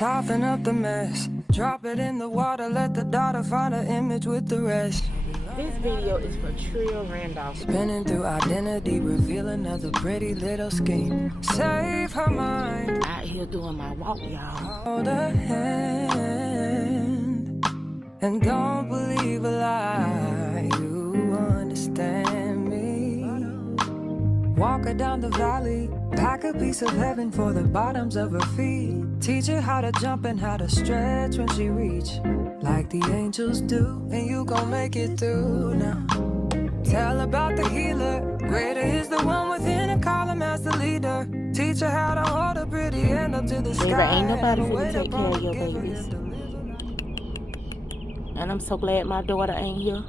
Soften up the mess, drop it in the water, let the daughter find an image with the rest. This video is for Tria Randolph. Spinning through identity, reveal another pretty little scheme. Save her mind. Out here doing my walk, y'all. Hold her hand, and don't believe a lie. You understand me. Walk her down the valley, pack a piece of heaven for the bottoms of her feet. Teach her how to jump and how to stretch when she reach, like the angels do, and you gon' make it through now. Tell about the healer, greater is the one within, and call him as the leader. Teach her how to hold a pretty hand up to the sky. Baby, ain't nobody finna take care of your babies. And I'm so glad my daughter ain't here,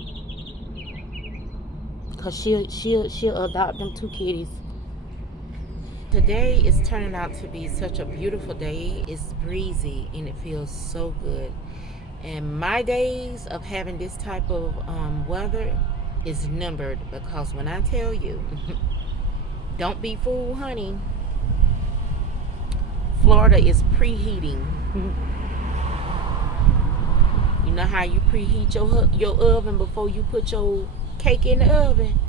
cause she'll adopt them two kitties. Today is turning out to be such a beautiful day. It's breezy and it feels so good. And my days of having this type of weather is numbered, because when I tell you, don't be fooled, honey. Florida is preheating. You know how you preheat your oven before you put your cake in the oven?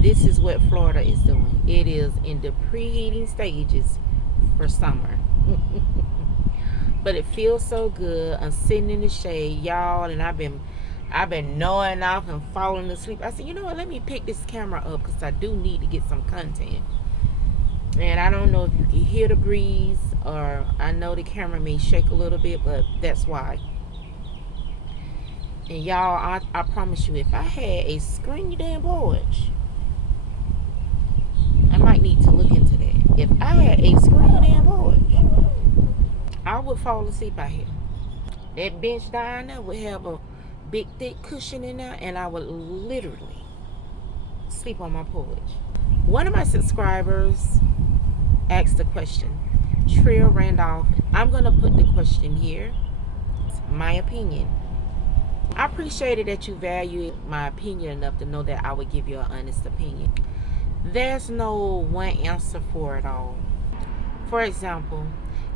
This is what Florida is doing. It is in the preheating stages for summer. But it feels so good. I'm sitting in the shade, y'all, and I've been gnawing off and falling asleep. I said, you know what, let me pick this camera up, because I do need to get some content. And I don't know if you can hear the breeze, or I know the camera may shake a little bit, but that's why. And y'all, I promise you, if I had a screen damn porch, I might need to look into that. If I had a screen damn porch, I would fall asleep out here. That bench down there would have a big thick cushion in there, and I would literally sleep on my porch. One of my subscribers asked a question. Tria Randolph, I'm going to put the question here. It's my opinion. I appreciated that you value my opinion enough to know that I would give you an honest opinion. There's no one answer for it all. For example,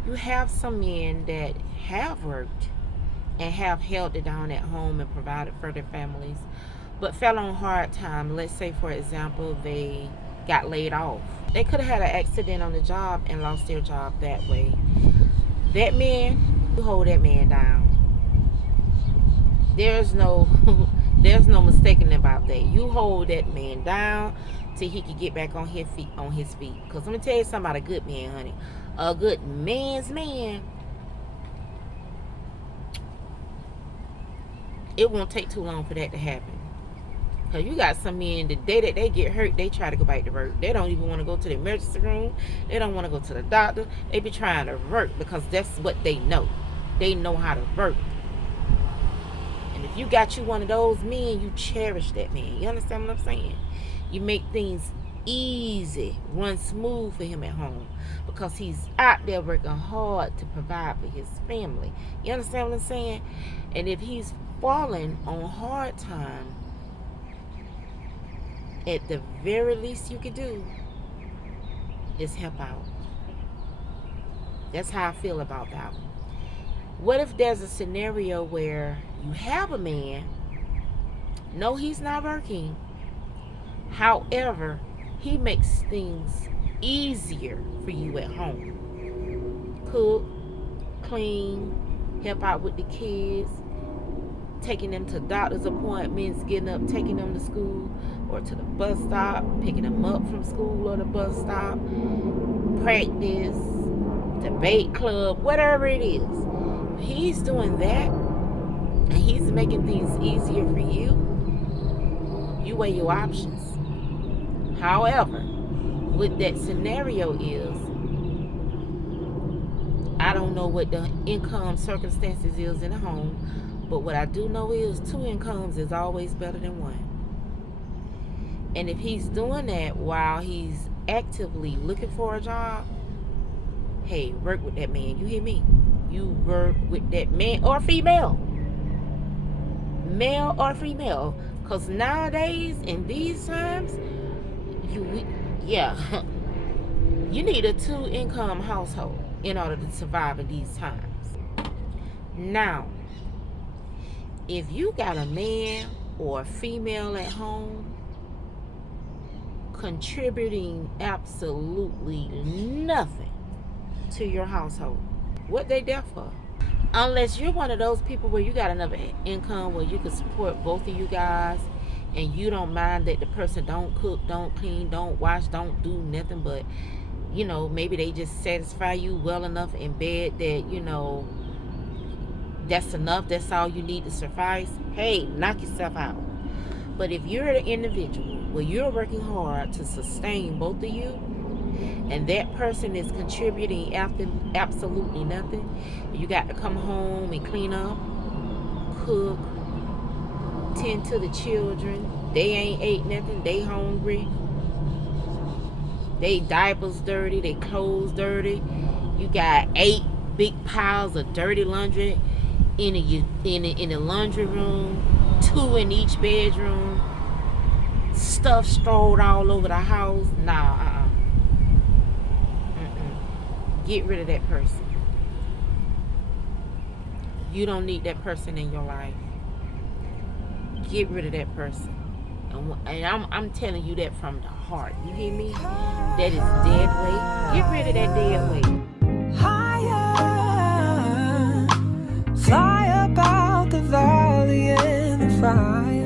you have some men that have worked and have held it down at home and provided for their families, but fell on hard time. Let's say, for example, they got laid off. They could have had an accident on the job and lost their job that way. That man, you hold that man down. There's no mistaking about that. You hold that man down till he can get back on his feet. Because let me tell you something about a good man, honey. A good man's man, it won't take too long for that to happen. Because you got some men, the day that they get hurt, they try to go back to work. They don't even want to go to the emergency room. They don't want to go to the doctor. They be trying to work because that's what they know. They know how to work. And if you got you one of those men, you cherish that man. You understand what I'm saying? You make things easy, run smooth for him at home, because he's out there working hard to provide for his family. You understand what I'm saying? And if he's falling on hard time, at the very least you could do is help out. That's how I feel about that one. What if there's a scenario where you have a man, no, he's not working, however, he makes things easier for you at home. Cook, clean, help out with the kids, taking them to doctor's appointments, getting up, taking them to school or to the bus stop, picking them up from school or the bus stop, practice, debate club, whatever it is. He's doing that and he's making things easier for you. You weigh your options. However, what that scenario is, I don't know what the income circumstances is in a home, but what I do know is 2 incomes is always better than 1. And if he's doing that while he's actively looking for a job, hey, work with that man. You hear me? You work with that man or female. Male or female. Because nowadays, in these times, you need a 2-income household in order to survive in these times. Now, if you got a man or a female at home contributing absolutely nothing to your household, what they there for? Unless you're one of those people where you got another income where you can support both of you guys, and you don't mind that the person don't cook, don't clean, don't wash, don't do nothing, but maybe they just satisfy you well enough in bed that that's enough, that's all you need to suffice. Hey, knock yourself out. But if you're an individual where you're working hard to sustain both of you, and that person is contributing absolutely nothing, you got to come home and clean up, cook, tend to the children. They ain't ate nothing, they hungry, they diapers dirty, they clothes dirty. You got 8 big piles of dirty laundry in the laundry room, 2 in each bedroom, stuff strolled all over the house. Nah, get rid of that person. You don't need that person in your life. Get rid of that person. And I'm telling you that from the heart. You hear me? That is dead weight. Get rid of that dead weight. Higher, fly up out the valley in the fire.